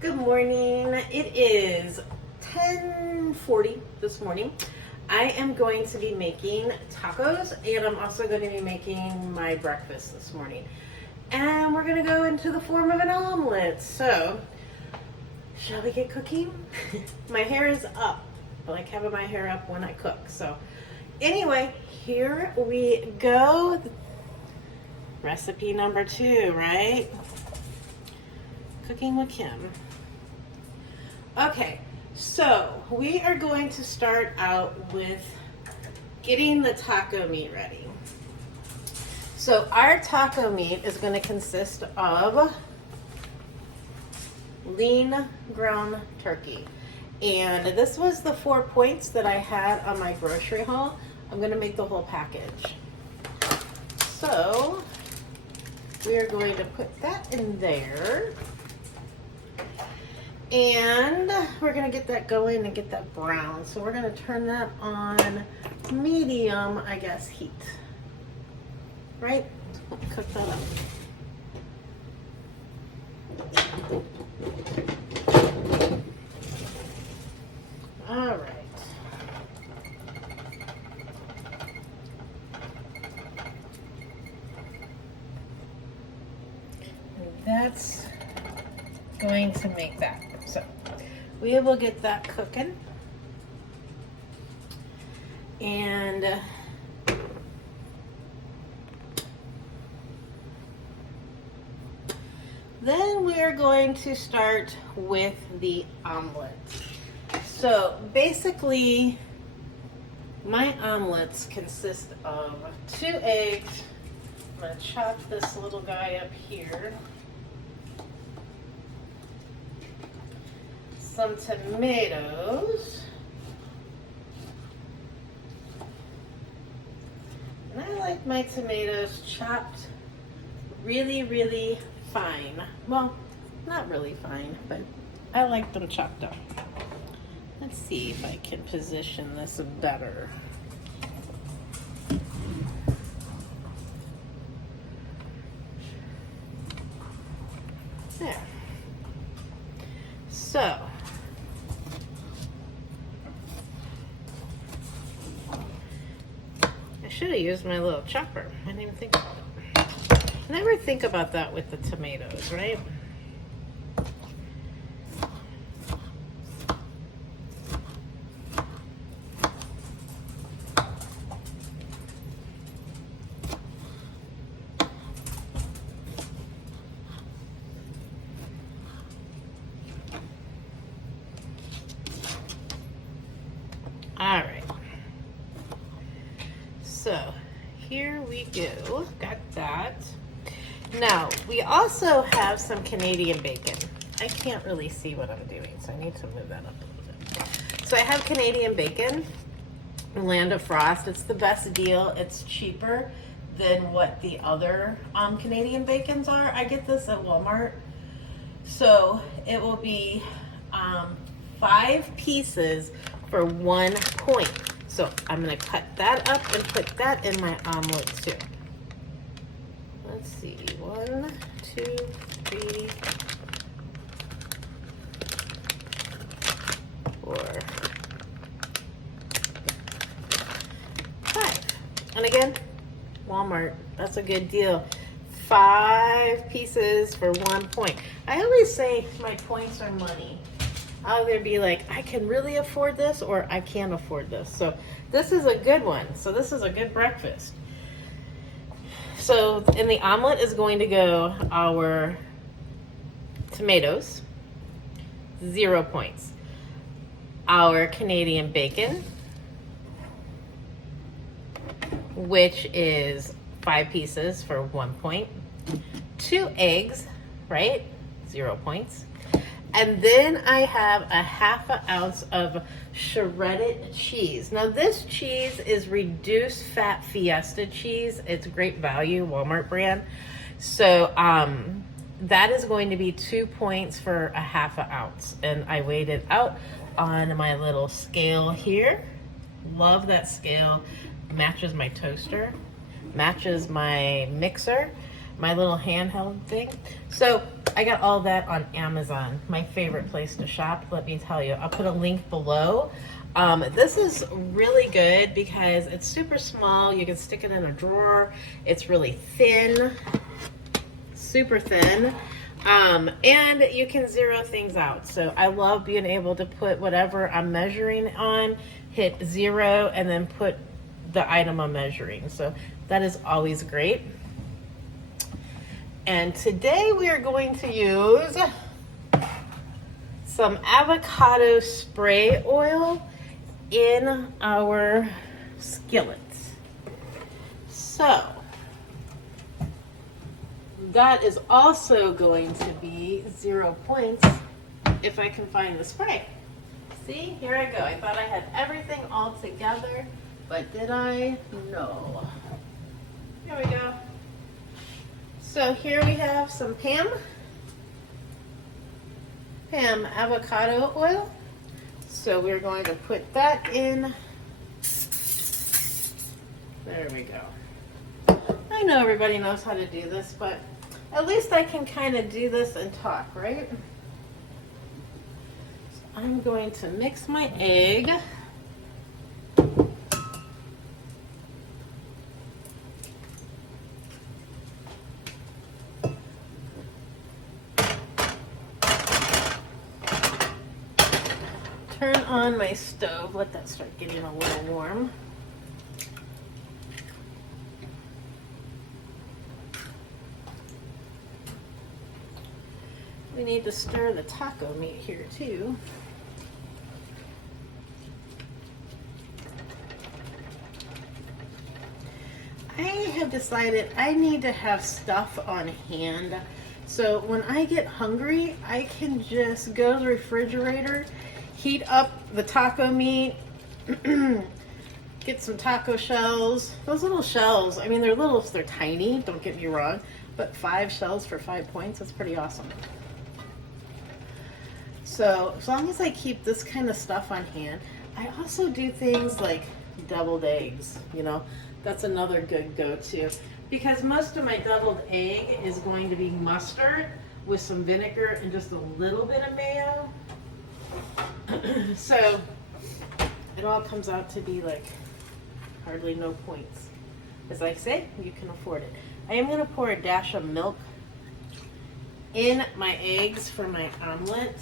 Good morning. It is 10:40 this morning. I am going to be making tacos and I'm also going to be making my breakfast this morning. And we're going to go into the form of an omelet. So, shall we get cooking? My hair is up. I like having my hair up when I cook. So, anyway, here we go. Recipe number 2, right? Cooking with Kim. Okay, so we are going to start out with getting the taco meat ready. So our taco meat is going to consist of lean ground turkey. And this was the 4 points that I had on my grocery haul. I'm going to make the whole package. So we are going to put that in there. And we're going to get that going and get that brown. So we're going to turn that on medium, I guess, heat. Right? Cook that up. All right. And that's going to make that. So we will get that cooking. And then we're going to start with the omelet. So basically, my omelets consist of 2 eggs. I'm going to chop this little guy up here. Some tomatoes. And I like my tomatoes chopped really, really fine. Well, not really fine, but I like them chopped up. Let's see if I can position this better. There. So, I should have used my little chopper. I didn't even think about it. I never think about that with the tomatoes, right? All right. So, here we go. Got that. Now, we also have some Canadian bacon. I can't really see what I'm doing, so I need to move that up a little bit. So I have Canadian bacon, Land of Frost. It's the best deal. It's cheaper than what the other Canadian bacons are. I get this at Walmart. So it will be 5 pieces for 1 point. So I'm going to cut that up and put that in my omelet too. Let's see, 1, 2, 3, 4, 5. And again, Walmart, that's a good deal. 5 pieces for 1 point. I always say my points are money. I'll either be like, I can really afford this or I can't afford this. So this is a good one. So this is a good breakfast. So in the omelet is going to go our tomatoes, 0 points. Our Canadian bacon, which is 5 pieces for 1 point. 2 eggs, right? 0 points. And then I have a 1/2 ounce of shredded cheese. Now this cheese is reduced fat Fiesta cheese. It's great value, Walmart brand. So that is going to be 2 points for a 1/2 ounce. And I weighed it out on my little scale here. Love that scale. Matches my toaster, matches my mixer. my little handheld thing. So I got all that on Amazon, my favorite place to shop, let me tell you. I'll put a link below. This is really good because it's super small. You can stick it in a drawer. It's really thin, super thin. And you can zero things out. So I love being able to put whatever I'm measuring on, hit 0, and then put the item I'm measuring. So that is always great. And today we are going to use some avocado spray oil in our skillet. So that is also going to be 0 points if I can find the spray. See, here I go. I thought I had everything all together, but did I? No. Here we go. So here we have some Pam avocado oil. So we're going to put that in. There we go. I know everybody knows how to do this, but at least I can kind of do this and talk, right? So I'm going to mix my egg. Turn on my stove, let that start getting a little warm. We need to stir the taco meat here too. I have decided I need to have stuff on hand. So when I get hungry, I can just go to the refrigerator, heat up the taco meat, get some taco shells. Those little shells, I mean, they're little, they're tiny, don't get me wrong, but 5 shells for 5 points, that's pretty awesome. So as long as I keep this kind of stuff on hand, I also do things like deviled eggs, you know, that's another good go-to. Because most of my deviled egg is going to be mustard with some vinegar and just a little bit of mayo. So it all comes out to be like hardly no points. As I say, you can afford it. I am going to pour a dash of milk in my eggs for my omelet.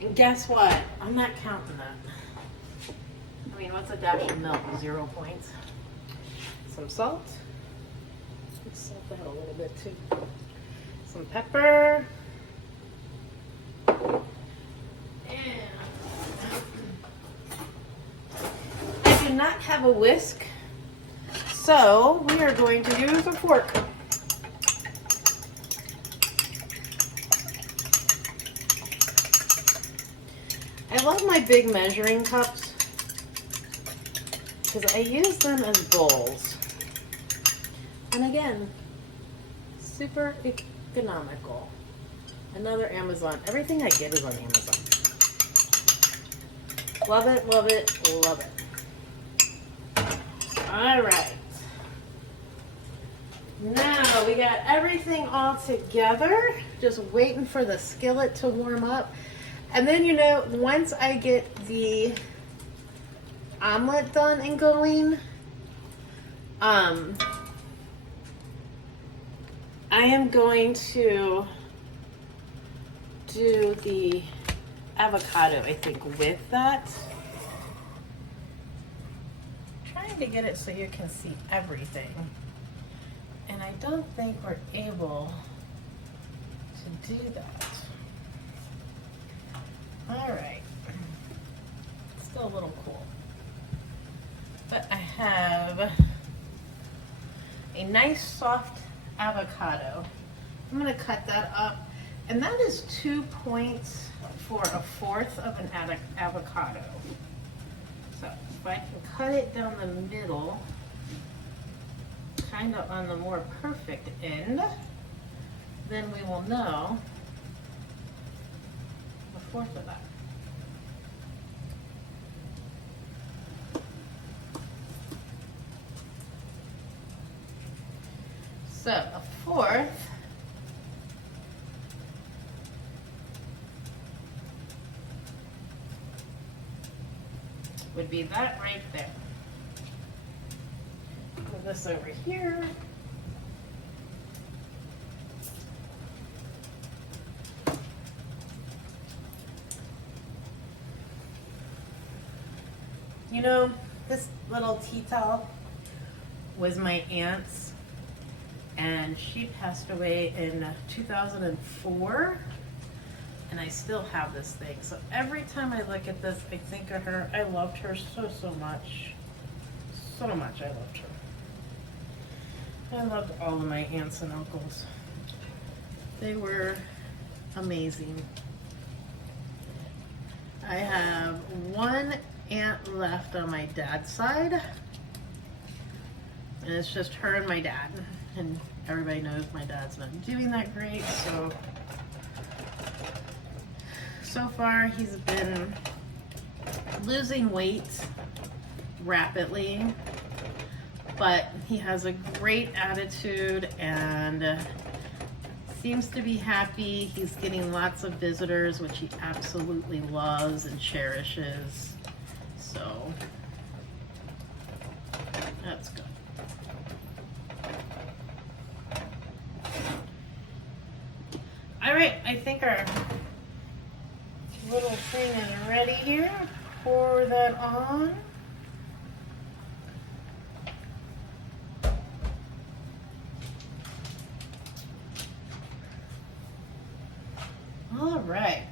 And guess what? I'm not counting that. I mean, what's a dash of milk? 0 points. Some salt. Let's salt that a little bit too. Some pepper. And I do not have a whisk, so we are going to use a fork. I love my big measuring cups because I use them as bowls. And again, super economical. Another Amazon. Everything I get is on Amazon. Love it, love it, love it. All right. Now we got everything all together. Just waiting for the skillet to warm up. And then, you know, once I get the omelet done and going, I am going to do the avocado, I think, with that. I'm trying to get it so you can see everything. And I don't think we're able to do that. All right. It's still a little cool. But I have a nice soft avocado. I'm going to cut that up. And that is 2 points for 1/4 of an avocado. So if I can cut it down the middle, kind of on the more perfect end, then we will know 1/4 of that. So the fourth would be that right there. Move this over here. You know, this little tea towel was my aunt's, and she passed away in 2004, and I still have this thing. So every time I look at this, I think of her. I loved her so, so much. So much I loved her. I loved all of my aunts and uncles. They were amazing. I have one aunt left on my dad's side, and it's just her and my dad, and everybody knows my dad's not doing that great, so far he's been losing weight rapidly, but he has a great attitude and seems to be happy. He's getting lots of visitors, which he absolutely loves and cherishes. So that's good. All right, I think our little thing is ready here. Pour that on. All right.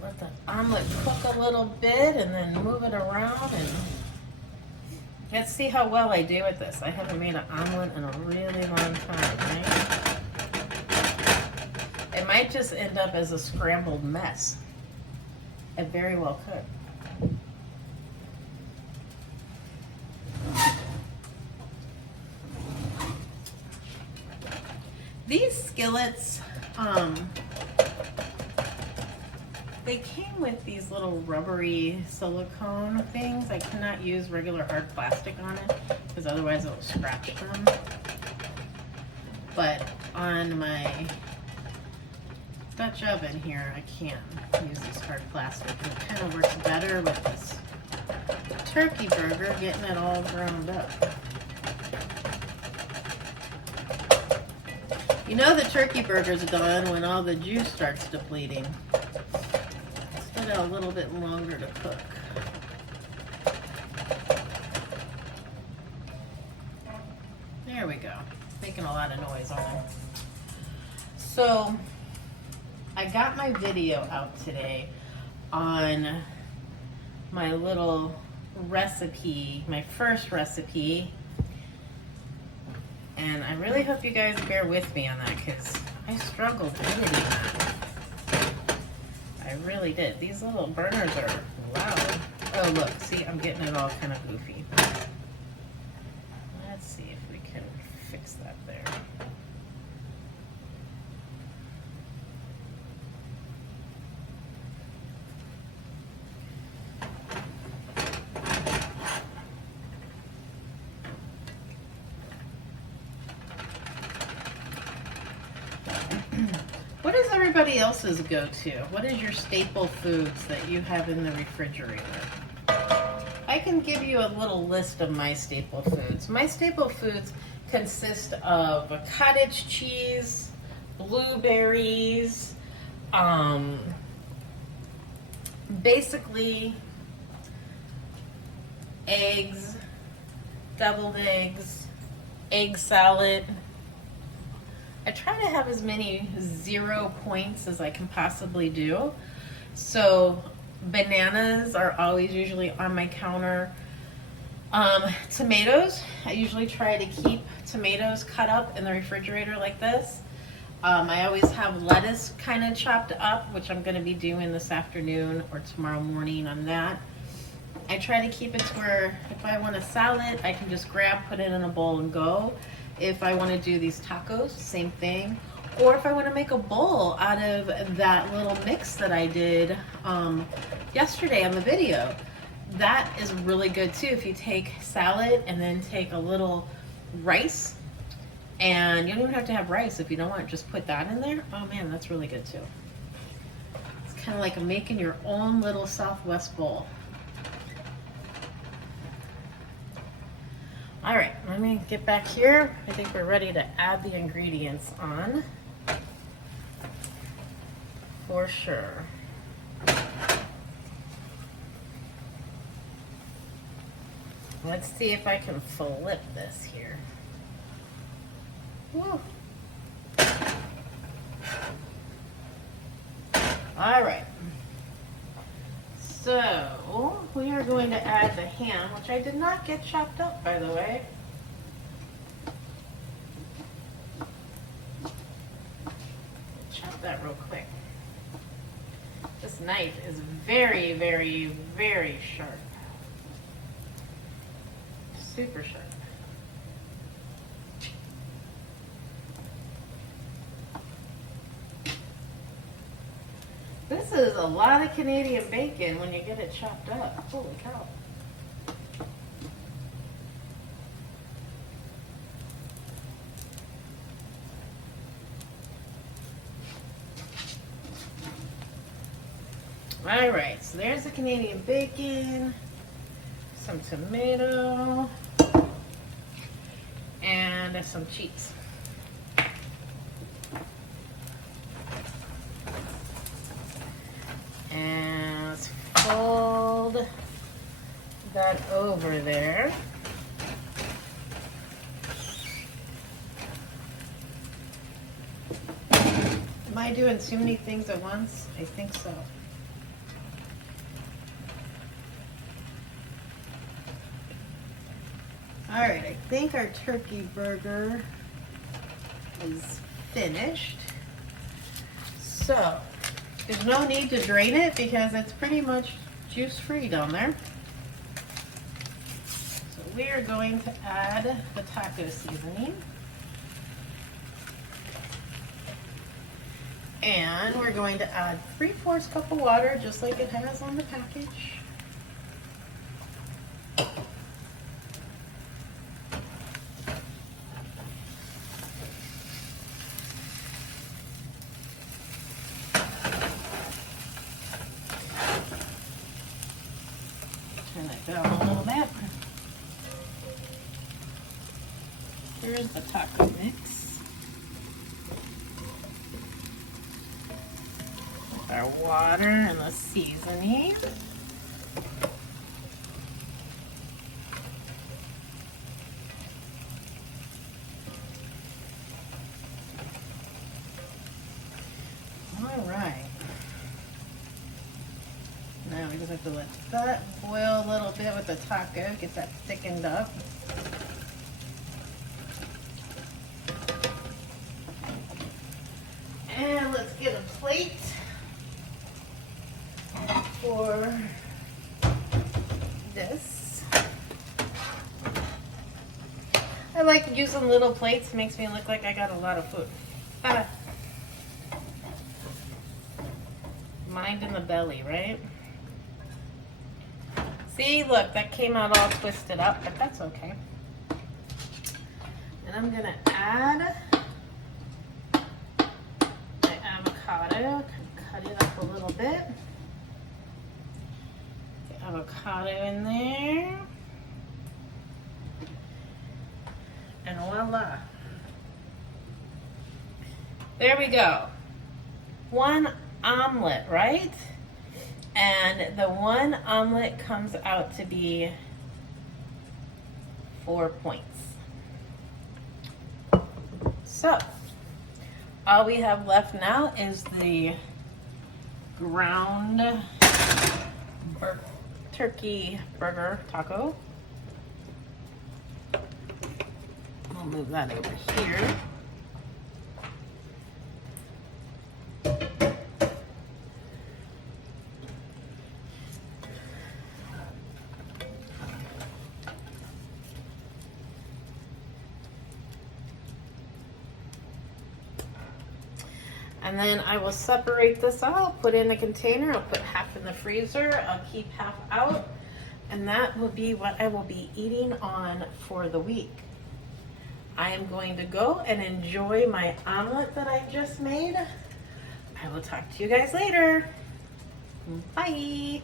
Let the omelet cook a little bit and then move it around, and let's see how well I do with this. I haven't made an omelet in a really long time, right? It might just end up as a scrambled mess. It very well could. These skillets, they came with these little rubbery silicone things. I cannot use regular hard plastic on it because otherwise it'll scratch them. But on my Dutch oven here, I can use this hard plastic, and it kind of works better with this turkey burger, getting it all ground up. You know the turkey burger's done when all the juice starts depleting. Still got a little bit longer to cook. There we go. Making a lot of noise on it. So I got my video out today on my little recipe, my first recipe. And I really hope you guys bear with me on that because I struggled editing that. I really did. These little burners are loud. Oh look, see, I'm getting it all kind of goofy. Let's see if we can fix that there. What is everybody else's go-to? What is your staple foods that you have in the refrigerator? I can give you a little list of my staple foods. My staple foods consist of cottage cheese, blueberries, basically eggs, deviled eggs, egg salad. I try to have as many 0 points as I can possibly do. So bananas are always usually on my counter. Tomatoes, I usually try to keep tomatoes cut up in the refrigerator like this. I always have lettuce kind of chopped up, which I'm going to be doing this afternoon or tomorrow morning on that. I try to keep it to where if I want a salad, I can just grab, put it in a bowl and go. If I want to do these tacos, same thing. Or if I want to make a bowl out of that little mix that I did yesterday on the video, that is really good too. If you take salad and then take a little rice. And you don't even have to have rice if you don't want. Just put that in there. Oh man, that's really good too. It's kind of like making your own little Southwest bowl. All right, let me get back here. I think we're ready to add the ingredients on for sure. Let's see if I can flip this here. Woo. All right. So we are going to add the ham, which I did not get chopped up, by the way. Chop that real quick. This knife is very, very, very sharp. Super sharp. This is a lot of Canadian bacon when you get it chopped up. Holy cow. All right, so there's the Canadian bacon, some tomato, and some cheese. And let's fold that over there. Am I doing too many things at once? I think so. All right, I think our turkey burger is finished. So there's no need to drain it because it's pretty much juice-free down there. So we are going to add the taco seasoning. And we're going to add 3/4 cup of water, just like it has on the package. Turn that down a little bit. Here's the taco mix. With our water and the seasoning. All right. Now we just have to let that boil a little bit with the taco, get that thickened up. And let's get a plate for this. I like using little plates, makes me look like I got a lot of food. Mind in the belly, right? See, look, that came out all twisted up, but that's okay. And I'm gonna add my avocado, cut it up a little bit. The avocado in there. And voila. There we go. One omelet, right? And the one omelet comes out to be 4 points. So, all we have left now is the ground turkey burger taco. I'll move that over here. And then I will separate this out, put in a container. I'll put half in the freezer. I'll keep half out. And that will be what I will be eating on for the week. I am going to go and enjoy my omelet that I just made. I will talk to you guys later. Bye.